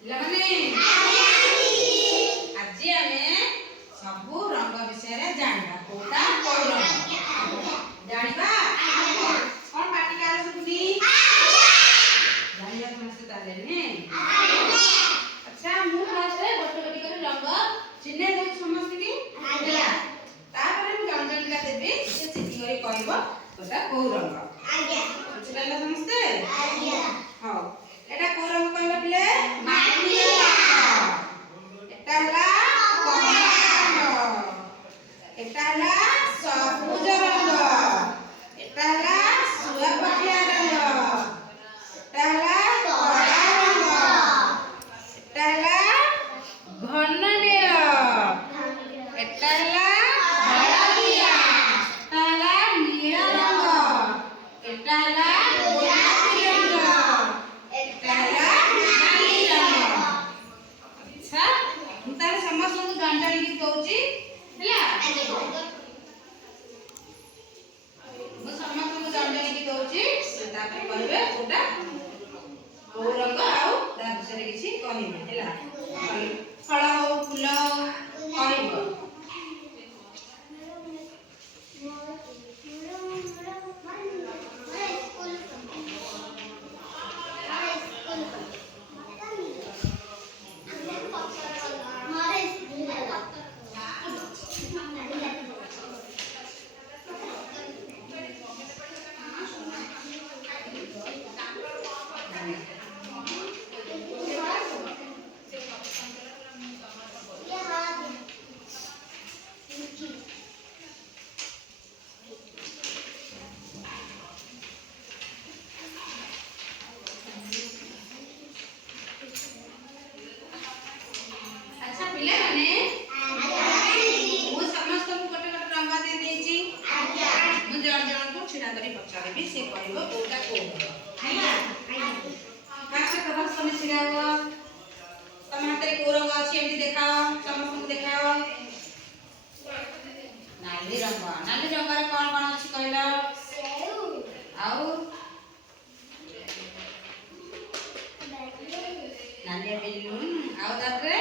ପିଲାମାନେ ଆଜି ଆମେ ସବୁ ରଙ୍ଗ ବିଷୟରେ ଜାଣିବା। କୋଉଟା କୋଉ ରଙ୍ଗ ଜାଣିବା। କଣ ପାଟି କାହାର ଶୁଭୁନି? ଜାଣିବା ସମସ୍ତେ ତାହେଲେ ଆଚ୍ଛା ମୁଁ ଫାଷ୍ଟ ଗୋଟେ ଗୋଟେ କରି ରଙ୍ଗ ଚିହ୍ନେଇ ଦେଉଛି ସମସ୍ତଙ୍କୁ ହେଲା। ତାପରେ ମୁଁ ଜଣ ଜଣିକା ଦେବି ସେ ଚିଠି କରି କହିବ କୋଉଟା କୋଉ ରଙ୍ଗ। ବୁଝିପାରିଲ ସମସ୍ତେ? ହଉ ଏଟା କୋଉ ରଙ୍ଗ କହିଲ ପିଲେ? ମାଟିଆ ରଙ୍ଗ। ଏଟା ହେଲା କମଳା ରଙ୍ଗ। ଏଟା ହେଲା ସବୁଜ ରଙ୍ଗ। ଏଟା ହେଲା ଶୁଆପକ୍ଷିଆ ରଙ୍ଗ। ଏଟା ହେଲା କଳା ରଙ୍ଗ। ଏଟା ହେଲା ଘନ ନୀଳ। ଏଟା ହେଲା ହଳଦିଆ। ଏଟା ହେଲା ନୀଳ ରଙ୍ଗ। ଏଟା ହେଲା ଗୋଲାପୀ ରଙ୍ଗ। ଏଟା ହେଲା ନାଲି ରଙ୍ଗ। ଆଚ୍ଛା ମୁଁ ତାହେଲେ ସମସ୍ତଙ୍କୁ ଜଣ ଜଣିକି ଦଉଛି ହେଲା। ମୁଁ ସମସ୍ତଙ୍କୁ ଜଣ ଜଣିକି ଦଉଛି ତାପରେ କହିବେ କୋଉଟା କୋଉ ରଙ୍ଗ ଆଉ ତା ବିଷୟରେ କିଛି କହିବେ ହେଲା। ଫଳ ହଉ ଫୁଲ ହଉ କହିବ। ଆଚ୍ଛା ପିଲାମାନେ ମୁଁ ସମସ୍ତଙ୍କୁ ଗୋଟେ ଗୋଟେ ରଙ୍ଗ ଦେଇ ଦେଇଛି। ମୁଁ ଜଣ ଜଣଙ୍କୁ ଛିଡ଼ା କରି ପଚାରିବି ସେ କହିବ କୋଉଟା କୋଉ ହେଲା। ଫାଷ୍ଟ ପ୍ରଥମେ ଛିଡ଼ା ହୁଅ। ତମ ହାତରେ କୋଉ ରଙ୍ଗ ଅଛି ଏମିତି ଦେଖାଅ। ସମସ୍ତଙ୍କୁ ଦେଖାଅ। ନାଲି ରଙ୍ଗ। ନାଲି ରଙ୍ଗରେ କଣ କଣ ଅଛି କହିଲ? ଆଉ ନାଲିଆ ବେଲୁନ ଆଉ ତାପରେ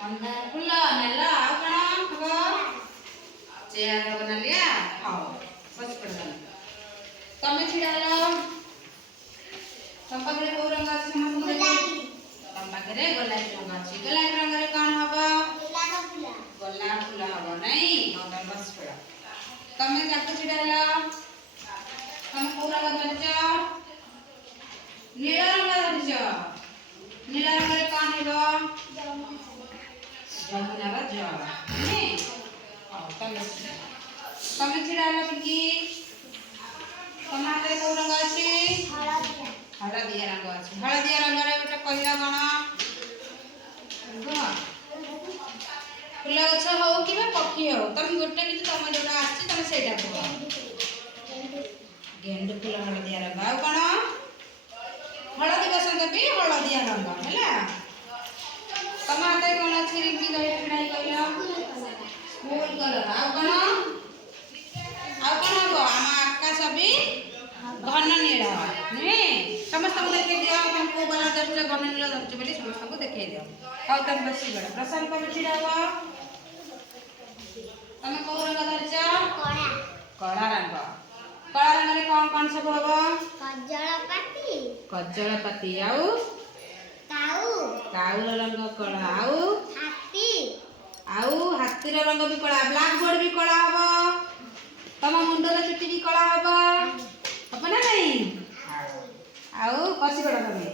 ମନ୍ଦାର ଫୁଲ ନେଲ ଆଉ କଣ ହବ? ଚେୟାର ହବ ନାଲିଆ। ହଉ ବସି ପଡ଼। ତମେ ଛିଡ଼ା ହେଲ। ତମ ପାଖରେ କୋଉ ରଙ୍ଗ ଅଛି ସମସ୍ତଙ୍କୁ ଦେଖାଅ। ତମ ପାଖରେ ଗୋଲାପୀ ରଙ୍ଗ ଅଛି। ଗୋଲାପୀ ରଙ୍ଗରେ କଣ ହବ? ଗୋଲାପ ଫୁଲ ହବ ନାଇଁ। ହଉ ତମେ ବସି ପଡ଼। ତମେ ତାକୁ ଛିଡ଼ା ହେଲ। ତମେ କୋଉ ରଙ୍ଗ ଧରିଛ? ନୀଳ ରଙ୍ଗ ଧରିଛ। ନୀଳ ରଙ୍ଗରେ କଣ ହେବ? ଯମୁନାର ଜଳ। ହଉ ତମେ ଛିଡ଼ା ହେଲ କି? ତମ ହାତରେ କୋଉ ରଙ୍ଗ ଅଛି? ହଳଦିଆ ରଙ୍ଗ ଅଛି। ହଳଦିଆ ରଙ୍ଗରେ ଗୋଟେ କହିଲ କଣ? ଫୁଲ ଗଛ ହଉ କିମ୍ବା ପକ୍ଷୀ ହଉ ତମେ ଗୋଟେ କିଛି ତମ ଯୋଉଟା ଆସିଛି ତମେ ସେଇଟା କୁହ। ଗେଣ୍ଡୁ ଫୁଲ ହଳଦିଆ ରଙ୍ଗ। ଆଉ କଣ? ହଳଦୀ ବସନ୍ତ ବି ହଳଦିଆ ରଙ୍ଗ ହେଲା। ତମ ହାତରେ କଣ ଅଛି? ରିଙ୍କି କହିଲ ଛିଡ଼ା ହେଇ କହିଲ। School colour. ଆଉ କଣ? ଆଉ କଣ ହବ? ଆମ ଆକାଶ ବି ଘନ ନୀଳ ନୁହେଁ। ସମସ୍ତଙ୍କୁ ଦେଖେଇ ଦିଅ ତମେ କୋଉ କଲର ଧରୁଛ। ଘନ ନୀଳ ଧରୁଛ ବୋଲି ସମସ୍ତଙ୍କୁ ଦେଖେଇ ଦିଅ। ହଉ ତମେ ବସି ପଡ଼। ପ୍ରଶାନ୍ତ ତମେ ଛିଡ଼ା ହୁଅ। ତମେ କୋଉ ରଙ୍ଗ ଧରିଛ? କଳା ରଙ୍ଗ। କଳା ରଙ୍ଗରେ କଣ କଣ ସବୁ ହବ? କଜଳପାତି ଆଉ କାଉର ରଙ୍ଗ କଳା ଆଉ ହାତୀର ରଙ୍ଗ ବି କଳା। ବ୍ଲାକ୍ ବୋର୍ଡ ବି କଳା ହବ। ତମ ମୁଣ୍ଡର ଚୁଟି ବି କଳା ହବ। ହବ ନା ନାଇଁ? ଆଉ ବସି ପଡ଼ ତମେ।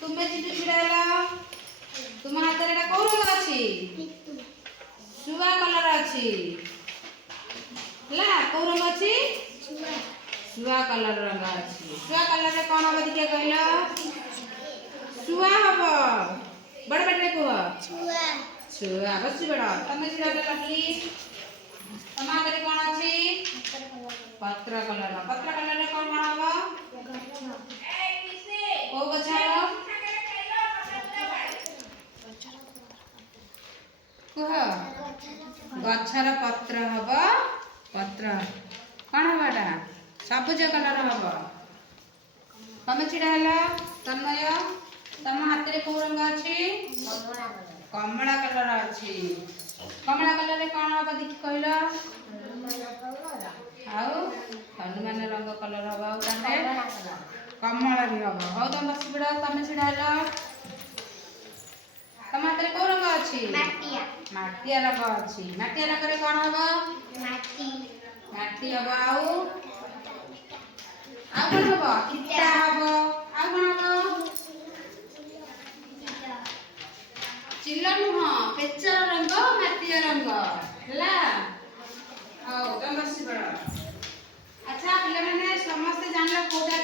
ତୁମେ ଚିଠି ଛିଡ଼ା ହେଲ। ତୁମ ହାତରେ ଏଟା କୋଉ ରଙ୍ଗ ଅଛି? ଶୁଆ କଲର ଅଛି ହେଲା। କୋଉ ରଙ୍ଗ ଅଛି? ଶୁଆ କଲର ରଙ୍ଗ ଅଛି। ଶୁଆ କଲରରେ କଣ ହବ ଦେଖିଆ କହିଲ? ଶୁଆ ହବ। ବଡ଼ ପାଟିରେ କୁହ। ଛୁଆ। ବସି ପଡ଼। ତମେ ଛିଡ଼ା ହେଲ ଲଭଲି। ତମ ହାତରେ କଣ ଅଛି? ପତ୍ର କଲର। ପତ୍ର କଲରରେ କଣ କଣ ହବ? କୋଉ ଗଛ ହବ? କୁହ। ଗଛର ପତ୍ର ହବ। ପତ୍ର କଣ ହବ? ଏଟା ସବୁଜ କଲର ହବ। ତମେ ଛିଡ଼ା ହେଲ ତନ୍ମୟ। ତମ ହାତରେ କୋଉ ରଙ୍ଗ ଅଛି? କମଳା କଲର ଅଛି। କମଳା କଲରରେ କଣ ହବ ଦେଖି କହିଲ? ଆଉ ହନୁମାନ ରଙ୍ଗ କଲର ହବ। ଆଉ ତାହେଲେ କମଳା ବି ହବ। ହଉ ତମେ ବସି ପଡ଼। ତମେ ଛିଡ଼ା ହେଲ। ତମ ହାତରେ କୋଉ ରଙ୍ଗ ଅଛି? ମାଟିଆ ରଙ୍ଗ ଅଛି। ମାଟିଆ ରଙ୍ଗରେ କଣ ହବ? ମାଟି ହବ। ଆଉ କଣ ହବ? ଇଟା ହବ। ଆଉ କଣ ହବ? ଚିଲ ନୁହଁ, ପେଚର ରଙ୍ଗ ମାଟିଆ ରଙ୍ଗ ହେଲା। ହଉ ତମେ ବସି ପଡ଼। ଆଚ୍ଛା ପିଲାମାନେ ସମସ୍ତେ ଜାଣିଲ କୋଉଟା